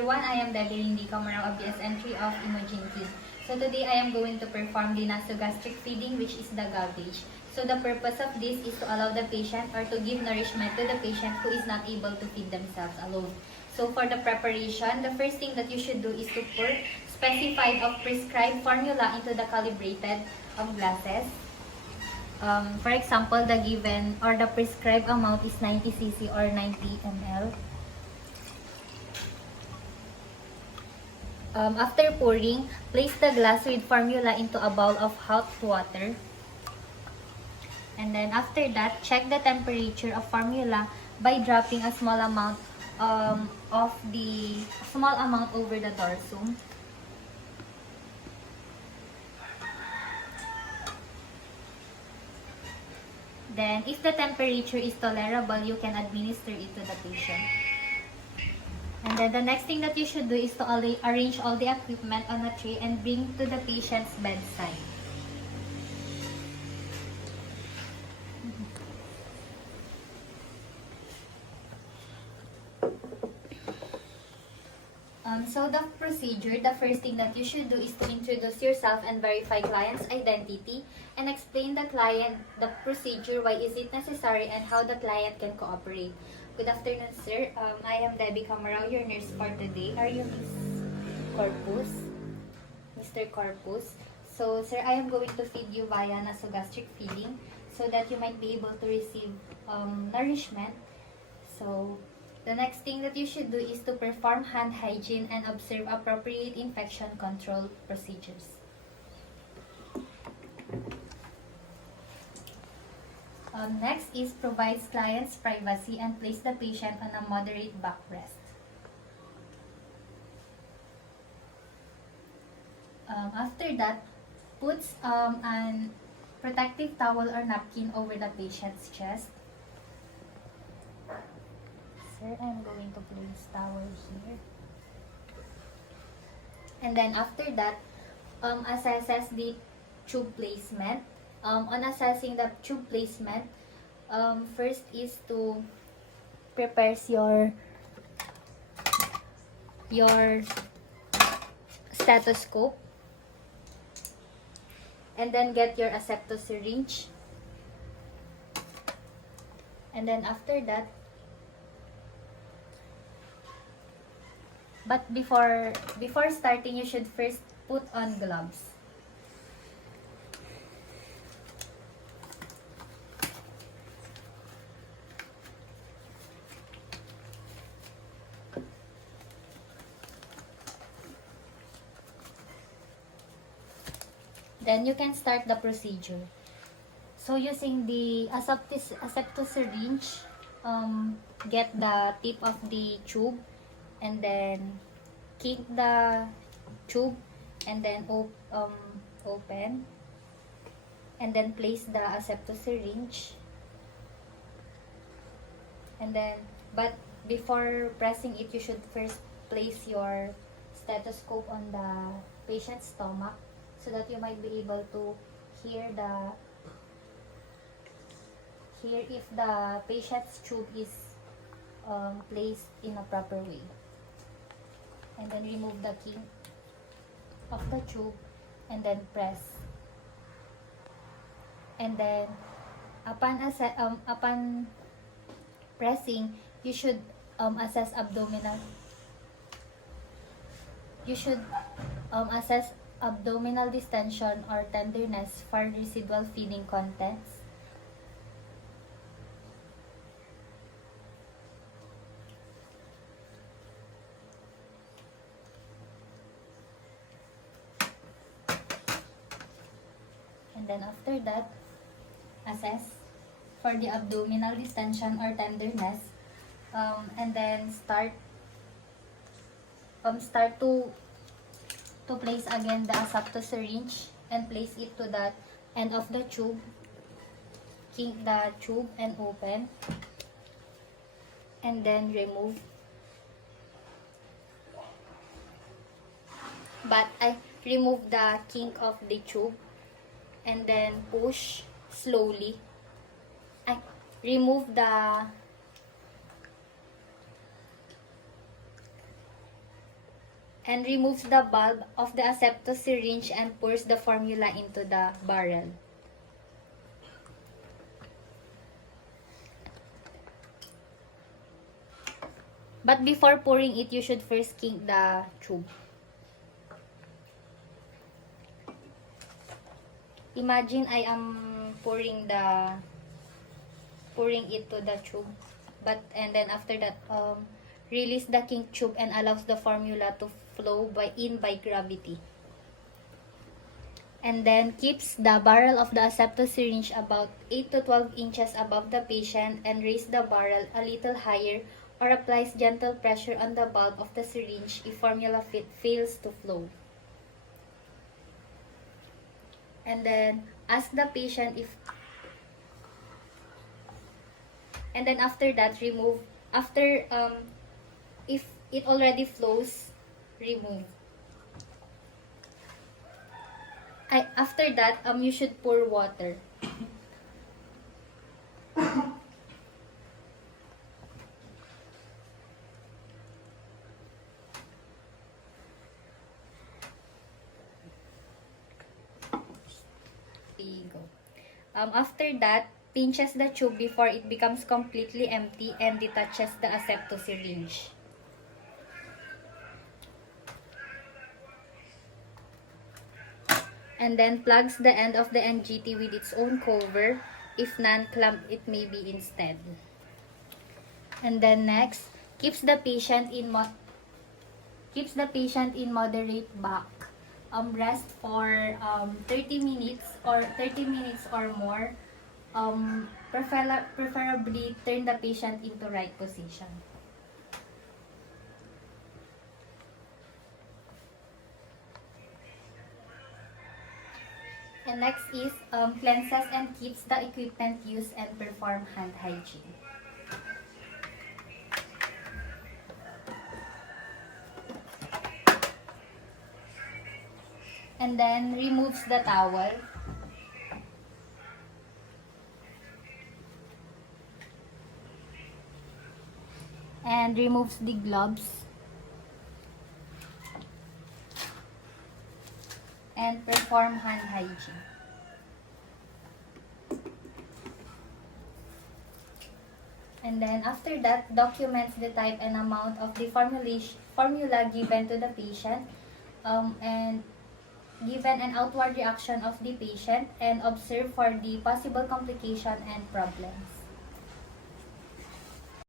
Everyone, I am Debbie Lindy Camarao of BS Entry of Imaging Kid. So today I am going to perform the nasogastric feeding, which is the Gavage. So the purpose of this is to allow the patient or to give nourishment to the patient who is not able to feed themselves alone. So for the preparation, the first thing that you should do is to pour specified of prescribed formula into the calibrated glasses. For example, the given or the prescribed amount is 90 cc or 90 ml. After pouring, place the glass with formula into a bowl of hot water. And then after that, check the temperature of formula by dropping a small amount over the dorsum. Then, if the temperature is tolerable, you can administer it to the patient. And then the next thing that you should do is to arrange all the equipment on a tray and bring to the patient's bedside. So the procedure, the first thing that you should do is to introduce yourself and verify client's identity and explain the client the procedure, why is it necessary, and how the client can cooperate. Good afternoon, sir. I am Debbie Camarao, your nurse for today. Are you Miss Corpus? Mr. Corpus? So, sir, I am going to feed you via nasogastric feeding so that you might be able to receive nourishment. So, the next thing that you should do is to perform hand hygiene and observe appropriate infection control procedures. Next is provides client's privacy and place the patient on a moderate backrest. After that, puts an protective towel or napkin over the patient's chest. Sir, I'm going to place towel here. And then after that, assesses the tube placement. On assessing the tube placement, first is to prepare your stethoscope, and then get your acceptor syringe. And then after that, but before starting, you should first put on gloves. Then you can start the procedure. So using the acceptor syringe, get the tip of the tube and then kink the tube and then open and then place the acceptor syringe. And then, but before pressing it, you should first place your stethoscope on the patient's stomach so that you might be able to hear if the patient's tube is placed in a proper way. And then remove the kink of the tube and then press. And then upon pressing, you should assess abdominal. You should assess abdominal distension or tenderness for residual feeding contents. And then after that, assess for the abdominal distension or tenderness, and then start to place again the acceptor syringe and place it to the end of the tube, kink the tube and open, and then remove. But I remove the kink of the tube and then push slowly. I remove the and removes the bulb of the acceptor syringe and pours the formula into the barrel. But before pouring it, you should first kink the tube. Imagine I am pouring it to the tube, and then after that release the kink tube and allows the formula to flow by gravity. And then keeps the barrel of the acceptor syringe about 8 to 12 inches above the patient and raise the barrel a little higher or applies gentle pressure on the bulb of the syringe if formula fails to flow. And then ask the patient if, and then after that if it already flows, remove. After that you should pour water. After that, pinches the tube before it becomes completely empty and detaches the acceptor syringe. And then plugs the end of the NGT with its own cover. If none, clamp it may be instead. And then next, keeps the patient in moderate back. Rest for 30 minutes or more. Preferably turn the patient into right position. And next is cleanses and keeps the equipment used and perform hand hygiene. And then removes the towel. And removes the gloves. And perform hand hygiene. And then after that, documents the type and amount of the formula given to the patient, and given an outward reaction of the patient, and observe for the possible complication and problems.